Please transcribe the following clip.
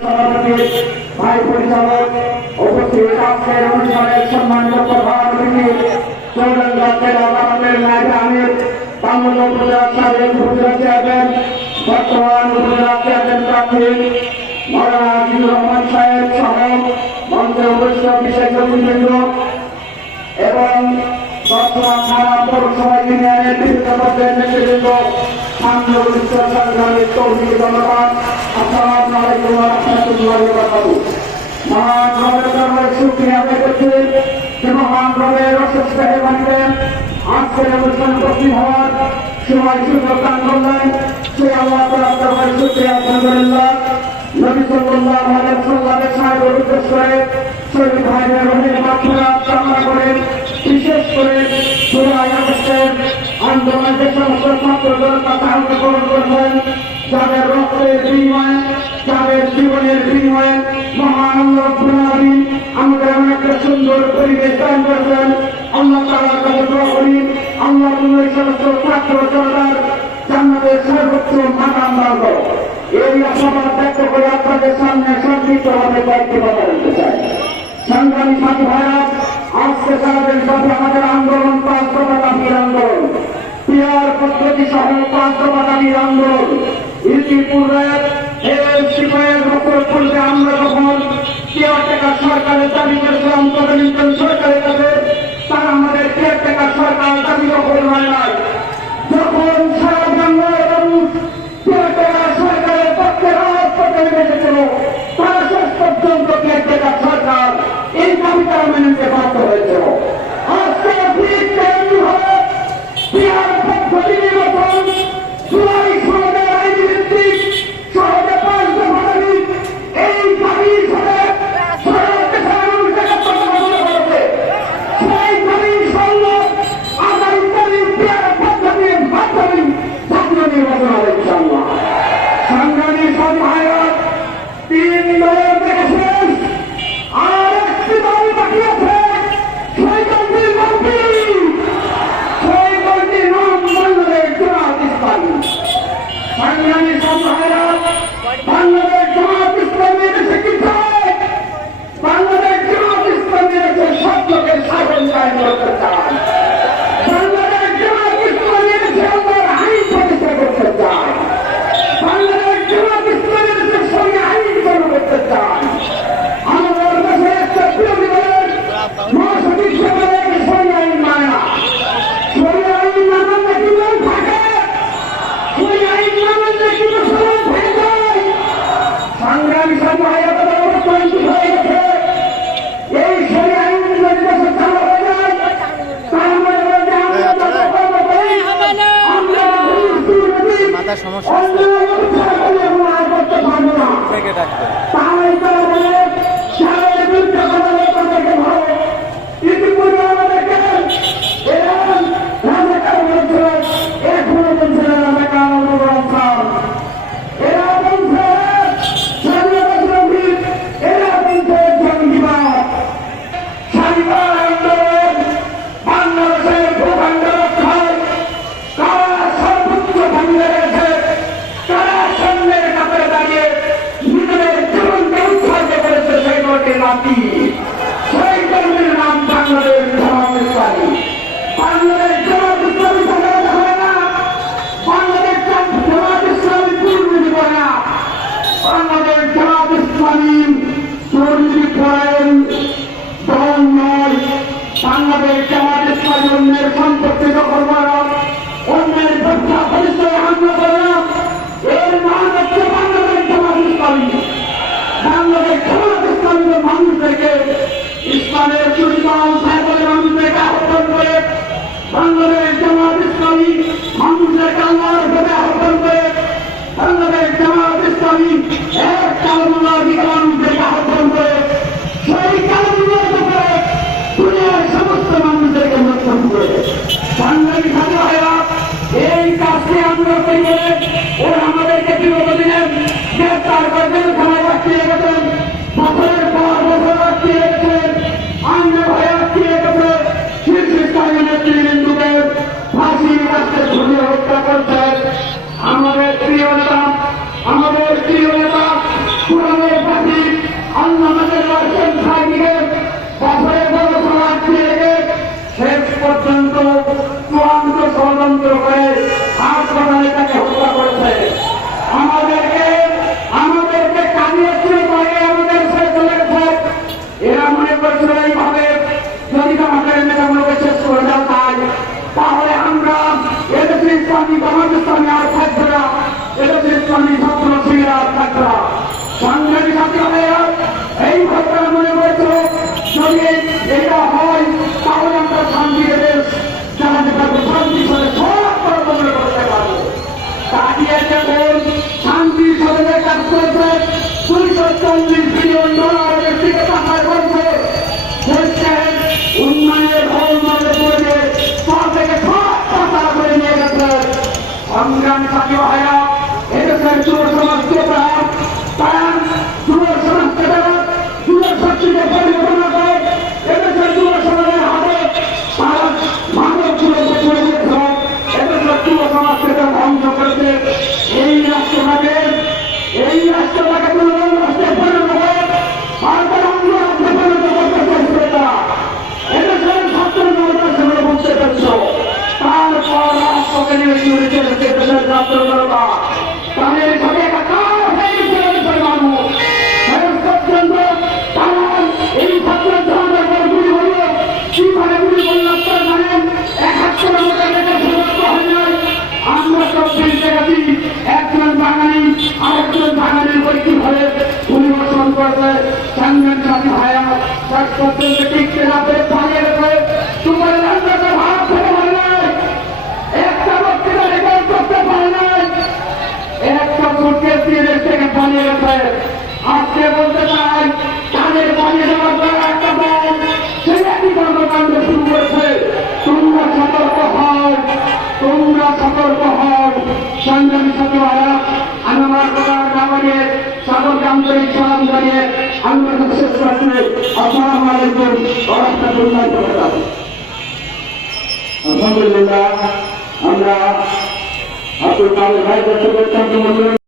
ভাই পরিচালক উপস্থিত আজকের অনুষ্ঠানের সম্মানিত প্রধান অতিথি চৌরাঙ্গা জেলা আদালতের নায়েবে আমির বাংলা উপজেলা সাবেক উপজেলা চেয়ারম্যান বর্তমান উপজেলা চেয়ারম্যান প্রার্থী মৌলানা আজিজুর রহমান সাহেব সহ মঞ্চে উপস্থিত বিশেষ অতিথিবৃন্দ এবং বর্তমান থানা পৌরসভা ইউনিয়নের বিভিন্ন পর্যায়ের নেতৃবৃন্দ সংগ্রামী তৌহিদ জনগণ আসসালামু আলাইকুম ওয়া রাহমাতুল্লাহি ওয়া বারাকাতুহু। মহান রবের দরবারে শুকরিয়া আদায় করছি যে মহান রবের অশেষ মেহেরবানিতে আজকের অনুষ্ঠানে উপস্থিত হওয়ার সময় সুযোগ দান করলেন সেই আল্লাহ তাআলার দরবারে শুকরিয়া আলহামদুলিল্লাহ। নবী সাল্লাল্লাহু আলাইহি ওয়াসাল্লামের সাহেবের উদ্দেশ্য করে শহীদ ভাইদের রোহের মাগফিরাত কামনা করেন। বিশেষ করে জুলাই আগস্টের আন্দোলনে যে সমস্ত ছাত্রদের কথা গ্রহণ করেছেন, যাদের রক্তের বিনিময়ে, যাদের জীবনের বিনিময়ে মহান আল্লাহ রাব্বুল আলামিন আমাদের এমন একটা সুন্দর পরিবেশ দান করেছেন। আল্লাহ তাআলার কাছে দোয়া করি আল্লাহ এই সমস্ত ছাত্র জনতার জান্নাতের সর্বোচ্চ মাকাম দান করো। এই আশাবাদ ব্যক্ত করে আপনাদের সামনে সংক্ষিপ্তভাবে কয়েকটি কথা বলতে চাই। সংগ্রামী সাথী ভাইরা, আজকে সারাদিন সাথে আমাদের আন্দোলন 5 দফা দাবির আন্দোলন, পিয়ার পদ্ধতি সহ 5 দফা দাবির আন্দোলন। ইতিপূর্বে সিপাহের বছর পূর্বে আমরা যখন কেয়ারটেকার সরকারের দাবি করেছিলাম তদানীন্তন সরকারের কাছে, তারা আমাদের কেয়ারটেকার সরকার দাবি দখল হয় নাই। যখন সারা বাংলায় মানুষ কেয়ারটেকার সরকারের পক্ষে রাজপথে নেমেছিল, তারা শেষ পর্যন্ত কেয়ারটেকার সরকার এই দাবি তারা মেনে নিতে বাধ্য হয়েছিল। আজকে ঠিক তেমনি হবে বিহার পদ্ধতি নির্বাচন, জুলাই সনদের আইনভিত্তিক সহজে 5 দফা দাবি, এই দাবি সারা দেশের মানুষের কাছে করেছে। সেই দাবি ইনশাআল্লাহ আগামীকালীন বিহার পদ্ধতির মাধ্যমে জাতীয় নির্বাচন হবে ইনশাআল্লাহ। সংগ্রামী সাথী ভাইরা, 3 দলের থেকে শেষ আর একটি দল বাকি আছে, সেই দলটির নাম কি? সেই দলটির নাম বাংলাদেশ জামাত ইসলামী। সংগ্রামী সাথী ভাইরা, বাংলাদেশ জামাত ইসলামী দেশে কি চায়? বাংলাদেশ জামাত ইসলামী দেশের সব লোকের শাসন কায়েম করতে চায়। বাংলাদেশ জামাত ইসলামী দেশে আল্লাহর আইন প্রতিষ্ঠা করতে চায়। বাংলাদেশ জামাত ইসলামী দেশের সঙ্গে আইন চালু করতে চায়। আমাদের দেশে একটা বিরোধী দলের মহাসচিব সাহেবের সঙ্গে আইন মানে না। সঙ্গে আইন না মানলে কি দল থাকে? সঙ্গে আইন না মানলে কি সমাজ থেকে যায়? সংগ্রামী সাথী ভাইরা, তাদের অবস্থান কি হয়ে গেছে? এই সঙ্গে আইন যদি দেশে চালু হয়ে যায়, তার মানে যে আমরা যত কর্ম করি, আমরা মাথার সমস্যা করতে পারবো না। তাহলে তারা বলে সাহেবের বিরুদ্ধে কথা বলতে থেকে ভালো। ইতিপূর্বে আমাদেরকে এরা রাজাকার বলছিল, এখনো বলছে রাজাকার অবস্থান। এরা বলছে স্বাধীনতা বিরোধী, এরা বলছে জঙ্গিবাদ। স্বাধীনতা আন্দোলন বাংলাদেশের ভূখণ্ড রক্ষায় কারা সর্বোচ্চ ভূমিকা রেখেছে, কারা সামনের কাতারে দাঁড়িয়ে নিজেদের জীবনকে উৎসর্গ করেছে, সেই দলটির নাম কি? সেই দলটির নাম বাংলাদেশ জামাত ইসলামী। বাংলাদেশ জামাত ইসলামী সাধারণত হয় না, বাংলাদেশ জামাত ইসলামী দুর্নীতি করে না, বাংলাদেশ জামাত ইসলামী দুর্নীতি করেন দল নয়। বাংলাদেশ জামাত ইসলামী অন্যের সম্পত্তি দখল করে না, অন্যের ব্যবসা প্রতিষ্ঠানে হামলা করে না। এর নাম হচ্ছে বাংলাদেশ জামাত ইসলামী। বাংলাদেশ জামাত ইসলামী মানুষদেরকে ইসলামের সুবিধাও সাহেবের মানুষদেরকে আহ্বান করে, বাংলাদেশ জামাত ইসলামী মানুষদেরকে আল্লাহর পথে আহ্বান করে, বাংলাদেশ জামাত ইসলামী এক কালমুল্লাহ মানুষদেরকে আহ্বান করে, সেই কালমুল্লাহ করে দুনিয়ার সমস্ত মানুষদেরকে লক্ষ্য করে। বাঙালি সাথী ভাইরা, এই কাজটি আমরা করে ওরা আমাদেরকে বিগত দিনে গ্রেপ্তার করে জেলখানায় রাখিয়ে গেছেন, বছরের পর বছর রাখিয়ে গেছেন, আইনে ভয়ে রাখিয়ে গেছে, শীর্ষস্থানীয় নেতৃবৃন্দকে ফাঁসির কাছে ঝুলিয়ে হত্যা করছে। আমাদের প্রিয় নেতা কোরআনের দেশবাসী আল্লাহ আমাদের বর্ষণ সাইডিকে বছরের বড় সমাজ দিয়ে শেষ পর্যন্ত চূড়ান্ত ষড়যন্ত্র করে হাসপাতালে তাকে হত্যা করেছে। আমাদেরকে কানিয়েছিল পরে আমাদের শেষ চলে গেছে। এরা মনে করছিল এইভাবে যদি আমাদের নেতাগুলোকে শেষ করে দেওয়া যায় তাহলে আমরা এদেশের ইসলামী জামাত ইসলামী আর থাকবে না, এদেশের ইসলামী ছাত্র শিবির আর থাকবে না। সংগ্রামী ছাত্র ভাইয়েরা এই ঘটনা মনে করেছিল যদি এটা হয় তাহলে আমরা শান্তির দেশ চালাতে পারবো, শান্তির সাথে সব পরিবর্তন করতে পারবো। তাকিয়ে দেখুন শান্তির সাথে কাজ করেছে $240 বিলিয়ন থেকে টাকায় বলছে উন্নয়নের ভবনকে পড়ে সব থেকে সব টাকা করে নিয়ে গেছে। সংগ্রামী ছাত্র ভাইরা এদেশের যুব সমাজকে তারা যুব সমাজকে তারা যুব শক্তিকে পরিবর্তন করে এদেশের যুব সমাজের হাতে তারা মানব যুবকে পড়ে দিয়েছিল। এদেশের যুব সমাজকে তারা ধ্বংস করেছে। এই রাষ্ট্রটাকে পুনরায় রাষ্ট্রে পরিণত করে ভারতের অঙ্গরাজ্যে পরিণত করতে চেয়েছে তারা। এদেশের ছাত্র জনতা সেগুলো বুঝতে পেরেছ। তারপর রাষ্ট্রকে নিয়ে শুরু করেছে দেশের ছাত্র জনতা। তাদের সাথে একাকার হয়ে গেছে দেশের মানুষ। শেষ পর্যন্ত তারা এই ছাত্র জনতার পর গুলি হল। কিভাবে গুলি করল আপনারা জানেন? 71 মতো দেখে সমাপ্ত হয় নাই। আমরা সব দেখেছি একজন বাঙালি আরেকজন বাঙালির পরীক্ষা হয়ে পরিবর্তন করবে। সংগ্রামী সাথী ভাইয়া শেষ পর্যন্ত টিকতে না পেরে পালিয়ে গেছে। তোমার রান্নাটা ভাত খেতে পারে নাই, একটা বক্তৃতা রেকর্ড করতে পারে নাই, একটা সুটকেস দিয়ে দেশ থেকে পালিয়ে গেছে। আজকে বলতে চাই তাদের পালিয়ে যাওয়ার দ্বারা একটা দল সে একই কর্মকাণ্ড শুরু করেছে। তোমরা সতর্ক হও, তোমরা সতর্ক হও। সংগ্রামী ছাত্র ভাইয়া আমি আমার কথা না বানিয়ে সকলকে আন্তরিক সালাম জানিয়ে আমরা শেষ করছি। আসসালামু আলাইকুম ওয়া রাহমাতুল্লাহি ওয়া বারাকাতুহু। আলহামদুলিল্লাহ আমরা আব্দুল কাদের ভাই